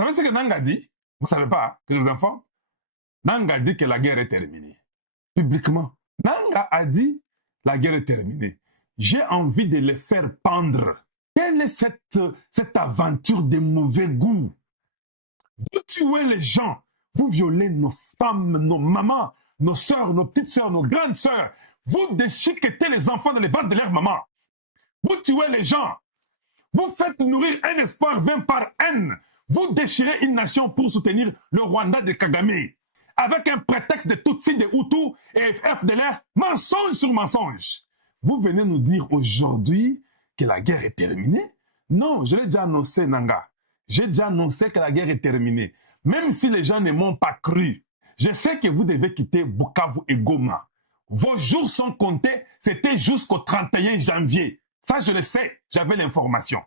Vous savez ce que Nanga dit? Vous ne savez pas, que je vous informe? Nanga dit que la guerre est terminée. Publiquement. Nanga a dit la guerre est terminée. J'ai envie de les faire pendre. Quelle est cette aventure de mauvais goût? Vous tuez les gens. Vous violez nos femmes, nos mamans, nos sœurs, nos petites sœurs, nos grandes sœurs. Vous déchiquetez les enfants dans les ventres de leur maman. Vous tuez les gens. Vous faites nourrir un espoir vain par haine. Vous déchirez une nation pour soutenir le Rwanda de Kagame. Avec un prétexte de Tutsi, de Hutu et FDLR, mensonge sur mensonge. Vous venez nous dire aujourd'hui que la guerre est terminée? Non, je l'ai déjà annoncé, Nanga. J'ai déjà annoncé que la guerre est terminée. Même si les gens ne m'ont pas cru. Je sais que vous devez quitter Bukavu et Goma. Vos jours sont comptés, c'était jusqu'au 31 janvier. Ça, je le sais, j'avais l'information.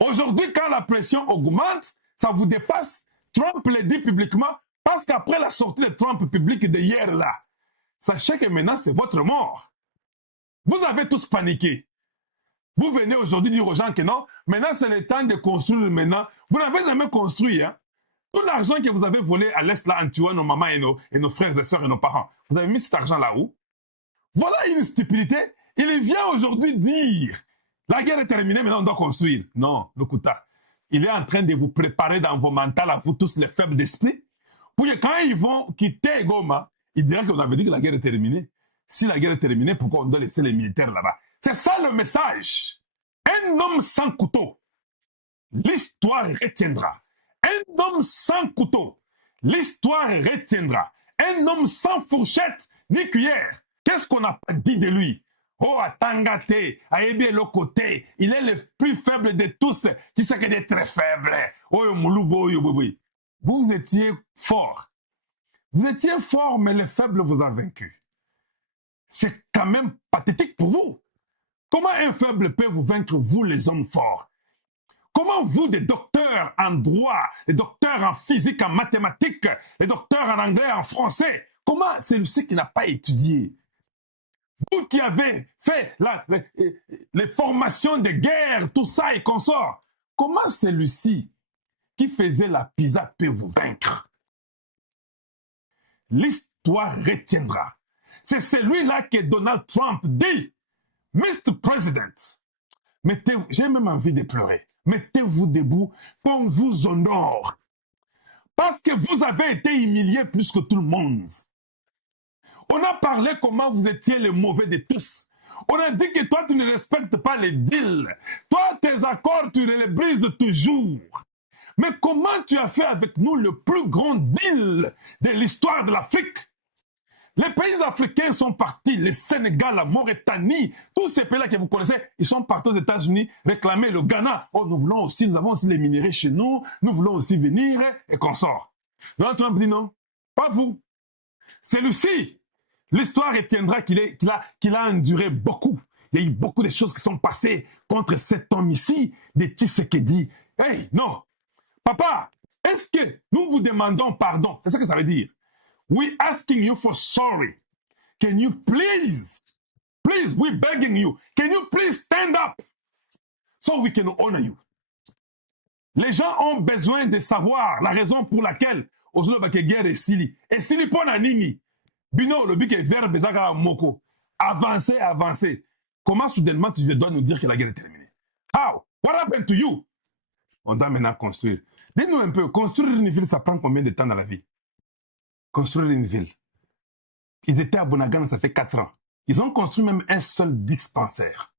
Aujourd'hui, quand la pression augmente, ça vous dépasse. Trump le dit publiquement, parce qu'après la sortie de Trump public de hier, là, sachez que maintenant, c'est votre mort. Vous avez tous paniqué. Vous venez aujourd'hui dire aux gens que non, maintenant, c'est le temps de construire maintenant. Vous n'avez jamais construit, hein. Tout l'argent que vous avez volé à l'Est, là, en tuant nos mamans et nos frères et sœurs et nos parents, vous avez mis cet argent là où? Voilà une stupidité. Il vient aujourd'hui dire la guerre est terminée, maintenant on doit construire. Non, Lokuta. Il est en train de vous préparer dans vos mentales, à vous tous les faibles d'esprit, pour que quand ils vont quitter Goma, ils diront qu'on avait dit que la guerre est terminée. Si la guerre est terminée, pourquoi on doit laisser les militaires là-bas? C'est ça le message. Un homme sans couteau, l'histoire retiendra. Un homme sans couteau, l'histoire retiendra. Un homme sans fourchette ni cuillère. Qu'est-ce qu'on n'a pas dit de lui? Oh, Atangate, Aébé Lokote, il est le plus faible de tous, qui sait qu'il est très faible. Oh, Mouloubo, vous étiez fort. Vous étiez fort, mais le faible vous a vaincu. C'est quand même pathétique pour vous. Comment un faible peut vous vaincre, vous les hommes forts? Comment vous, des docteurs en droit, des docteurs en physique, en mathématiques, des docteurs en anglais, en français, comment celui-ci qui n'a pas étudié? Vous qui avez fait les formations de guerre, tout ça et consorts, comment celui-ci qui faisait la pizza peut vous vaincre? L'histoire retiendra. C'est celui-là que Donald Trump dit, Mr. President, j'ai même envie de pleurer. Mettez-vous debout, qu'on vous honore. Parce que vous avez été humilié plus que tout le monde. On a parlé comment vous étiez le mauvais de tous. On a dit que toi, tu ne respectes pas les deals. Toi, tes accords, tu les brises toujours. Mais comment tu as fait avec nous le plus grand deal de l'histoire de l'Afrique? Les pays africains sont partis, le Sénégal, la Mauritanie, tous ces pays-là que vous connaissez, ils sont partis aux États-Unis réclamer le Ghana. Oh, nous avons aussi les minéraux chez nous, nous voulons aussi venir et qu'on sort. Donald Trump dit non, pas vous. Celui-ci, l'histoire retiendra qu'il a enduré beaucoup. Il y a eu beaucoup de choses qui sont passées contre cet homme ici, de Tshisekedi. Hey, non. Papa, est-ce que nous vous demandons pardon? C'est ça que ça veut dire. We asking you for sorry. Can you please, we're begging you, can you please stand up so we can honor you? Les gens ont besoin de savoir la raison pour laquelle aujourd'hui la guerre est sili. Et sili pour la nini. Bino, le but est verbe zaka moko. Avancer, avancer. Comment soudainement tu dois nous dire que la guerre est terminée? How? What happened to you? On doit maintenant construire. Dites-nous un peu, construire une ville, ça prend combien de temps dans la vie? Construire une ville. Ils étaient à Bunagana, ça fait 4 ans. Ils ont construit même un seul dispensaire.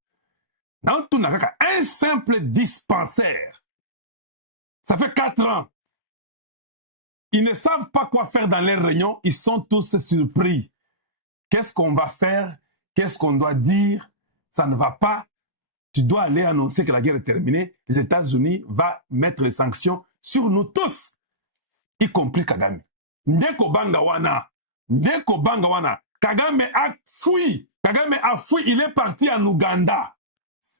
Dans tout Nakaka, un simple dispensaire. Ça fait 4 ans. Ils ne savent pas quoi faire dans les réunions. Ils sont tous surpris. Qu'est-ce qu'on va faire? Qu'est-ce qu'on doit dire? Ça ne va pas. Tu dois aller annoncer que la guerre est terminée. Les États-Unis vont mettre les sanctions sur nous tous, y compris Kagame. Ndeko banga wana. Kagame a fui. Il est parti en Ouganda.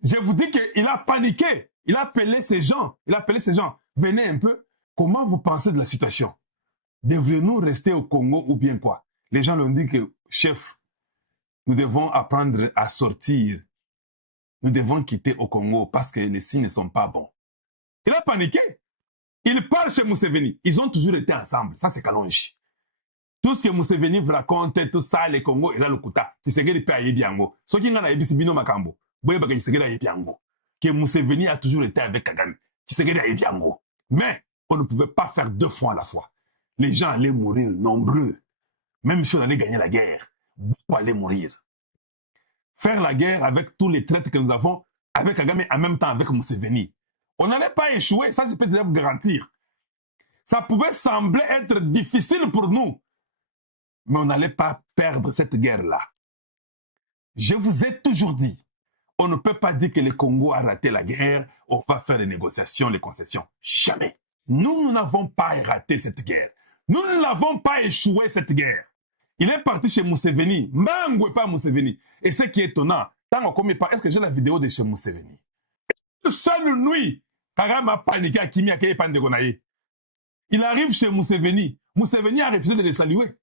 Je vous dis qu'il a paniqué. Il a appelé ces gens. Venez un peu. Comment vous pensez de la situation? Devrions-nous rester au Congo ou bien quoi? Les gens l'ont dit que, chef, nous devons apprendre à sortir. Nous devons quitter au Congo parce que les signes ne sont pas bons. Il a paniqué. Il part chez Museveni. Ils ont toujours été ensemble. Ça, c'est Kalonji. Tout ce que Museveni vous raconte, tout ça, les Congo, et là, le Kouta, Tshisekedi peut aller bien. Ce qui est dans Bino Makambo, Tshisekedi a bien. Que Museveni a toujours été avec Kagame. Tshisekedi a bien. Mais on ne pouvait pas faire deux fois à la fois. Les gens allaient mourir nombreux. Même si on allait gagner la guerre, beaucoup allaient mourir. Faire la guerre avec tous les traites que nous avons, avec Kagame, en même temps avec Museveni. On n'allait pas échouer, ça je peux te vous garantir. Ça pouvait sembler être difficile pour nous, mais on n'allait pas perdre cette guerre-là. Je vous ai toujours dit, on ne peut pas dire que le Congo a raté la guerre, on va faire les négociations, les concessions. Jamais. Nous n'avons pas raté cette guerre. Nous ne l'avons pas échoué cette guerre. Il est parti chez Museveni. Mangou et pas Museveni. Et ce qui est étonnant, tant qu'on ne pas, est-ce que j'ai la vidéo de chez Museveni? Seule nuit, Kagame a paniqué à Kimi Akeye Pandegonaye. Il arrive chez Museveni. Museveni a refusé de le saluer.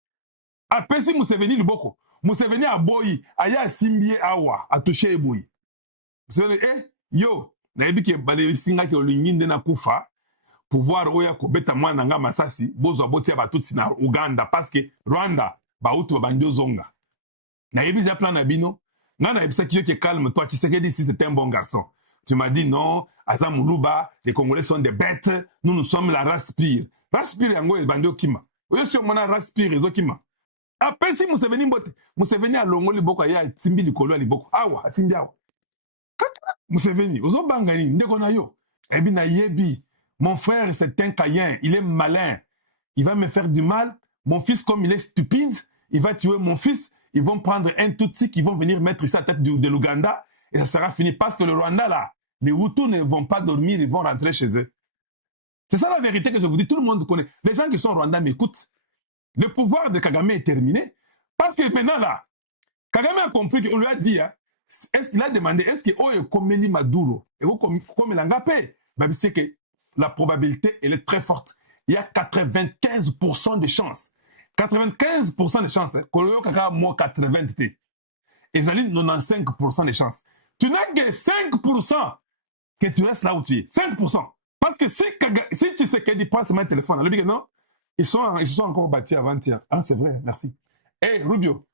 Après si Museveni le boko. Museveni a boyi, aya simbie awa, a touché boyi. Museveni, yo, na yebi ke bale singa ke olinginde na kufa, pouvoir oya ko beta mwana nga masasi, bozo abotia batutsi na Uganda, parce que Rwanda, bautu babandio zonga. Na yebi ja plan na bino, nga na yebisa ki yo ke calme, toi, Tshisekedi si c'est un bon garçon. Tu m'as dit non, Asa Moulouba, les Congolais sont des bêtes, nous sommes la race pire. Race pire yango e bandio kima. Oyo sur mona race pire ezo kima. Après si Museveni mbote, Museveni a longo liboko ya timbi likolo liboko. Awa, asimbi awa. Museveni, ozo bangani, ndeko na yo. Ebi na yebi, mon frère c'est un caïen, il est malin. Il va me faire du mal. Mon fils comme il est stupide, il va tuer mon fils. Ils vont prendre un Tutsi qui vont venir mettre ça à la tête de l'Ouganda. Et ça sera fini parce que le Rwanda, là, les Hutus ne vont pas dormir, ils vont rentrer chez eux. C'est ça la vérité que je vous dis, tout le monde connaît. Les gens qui sont au Rwanda m'écoutent. Le pouvoir de Kagame est terminé. Parce que maintenant, là, Kagame a compris qu'on lui a dit, hein, il a demandé, est-ce que Oye Komeli Maduro, et comme l'angapé, même c'est que la probabilité, elle est très forte. Il y a 95% de chances. 95% de chances, hein, que Kagame a moins 80 t. Et Zaline, 95% de chances. Tu n'as que 5% que tu restes là où tu es. 5%. Parce que si tu sais qu'il prend mon téléphone, le non, ils se sont encore battus avant-hier. Ah, c'est vrai, merci. Hey, Rubio,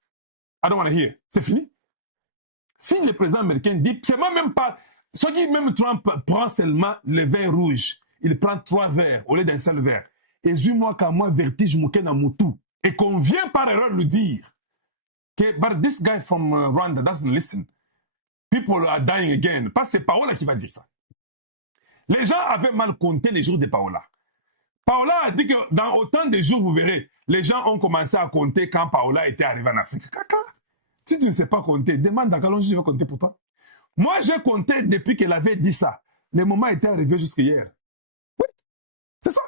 I don't want to hear. C'est fini. Si le président américain dit, c'est même pas, ce qui même Trump prend seulement le verre rouge, il prend 3 verres au lieu d'un seul verre. Et moi, quand moi, vertige, mouken moutou. Et qu'on vient par erreur lui dire que, but this guy from Rwanda doesn't listen. People are dying again. Parce que c'est Paola qui va dire ça. Les gens avaient mal compté les jours de Paola. Paola a dit que dans autant de jours, vous verrez, les gens ont commencé à compter quand Paola était arrivé en Afrique. Kaka, si tu ne sais pas compter, demande à Kalonji, je vais compter pour toi. Moi, j'ai compté depuis qu'elle avait dit ça. Le moment était arrivé jusqu'hier. Oui, c'est ça.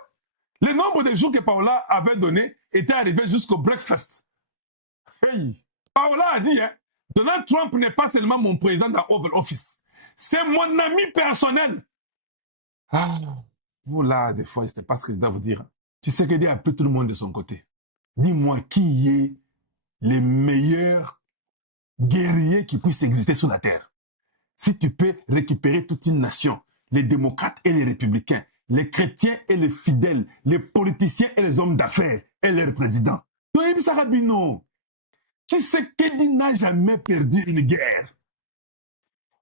Le nombre de jours que Paola avait donné était arrivé jusqu'au breakfast. Hey. Paola a dit, hein, Donald Trump n'est pas seulement mon président dans Oval Office. C'est mon ami personnel. Ah, vous là, des fois, c'est pas ce que je dois vous dire. Tu sais que Dieu a pris tout le monde de son côté. Dis-moi qui est le meilleur guerrier qui puisse exister sur la terre. Si tu peux récupérer toute une nation, les démocrates et les républicains, les chrétiens et les fidèles, les politiciens et les hommes d'affaires et leurs présidents. Tu sais que n'a jamais perdu une guerre.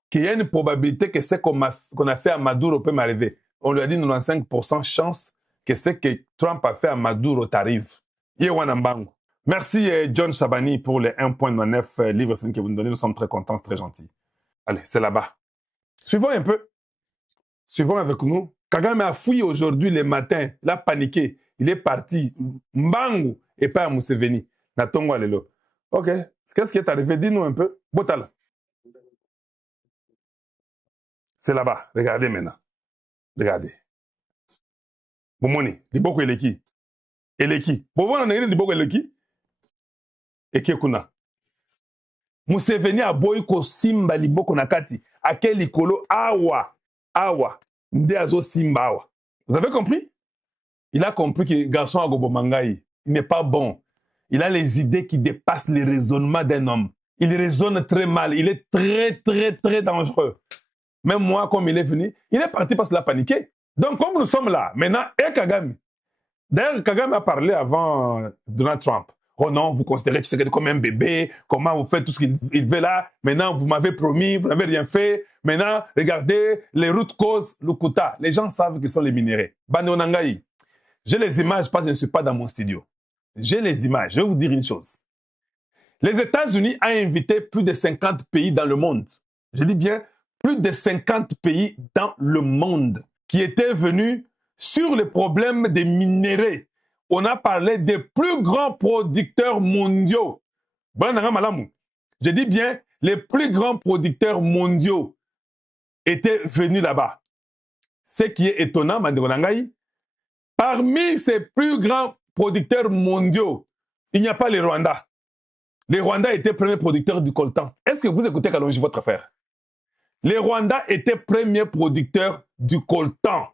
Qu'il y a une probabilité que ce qu'on a fait à Maduro peut m'arriver. On lui a dit 95% chance que ce que Trump a fait à Maduro t'arrive. Merci John Chabani pour les 1.9 livres que vous nous donnez. Nous sommes très contents, c'est très gentil. Allez, c'est là-bas. Suivons un peu. Suivons avec nous. Kagame a fouillé aujourd'hui le matin. Il a paniqué. Il est parti. Mbangu et pas à Museveni. Natongo alelo. Ok. Qu'est-ce qui est arrivé? Dis-nous un peu. Botala. C'est là-bas. Regardez maintenant. Regardez. Bomoni. Liboko eleki. Eleki. Bomoni on a liboko eleki. Ekekuna. Museveni a boyi ko simba liboko na kati. Ake likolo awa. Awa. Nde azo simba awa. Vous avez compris? Il a compris que garçon Agobo Mangaï, il n'est pas bon. Il a les idées qui dépassent les raisonnements d'un homme. Il raisonne très mal. Il est très, très, très dangereux. Même moi, comme il est venu, il est parti parce qu'il a paniqué. Donc, comme nous sommes là, maintenant, et Kagame, d'ailleurs, Kagame a parlé avant Donald Trump. Oh non, vous considérez Tshisekedi comme un bébé, comment vous faites tout ce qu'il veut là, maintenant vous m'avez promis, vous n'avez rien fait, maintenant regardez les routes causes Lukuta. Les gens savent que sont les minéraux. Banonangaï, j'ai les images parce que je ne suis pas dans mon studio. J'ai les images, je vais vous dire une chose. Les États-Unis ont invité plus de 50 pays dans le monde. Je dis bien plus de 50 pays dans le monde qui étaient venus sur le problème des minéraux. On a parlé des plus grands producteurs mondiaux. Je dis bien, les plus grands producteurs mondiaux étaient venus là-bas. Ce qui est étonnant, parmi ces plus grands producteurs mondiaux, il n'y a pas les Rwandais. Les Rwandais étaient premiers producteurs du coltan. Est-ce que vous écoutez Kalonji, votre frère? Les Rwandais étaient premiers producteurs du coltan.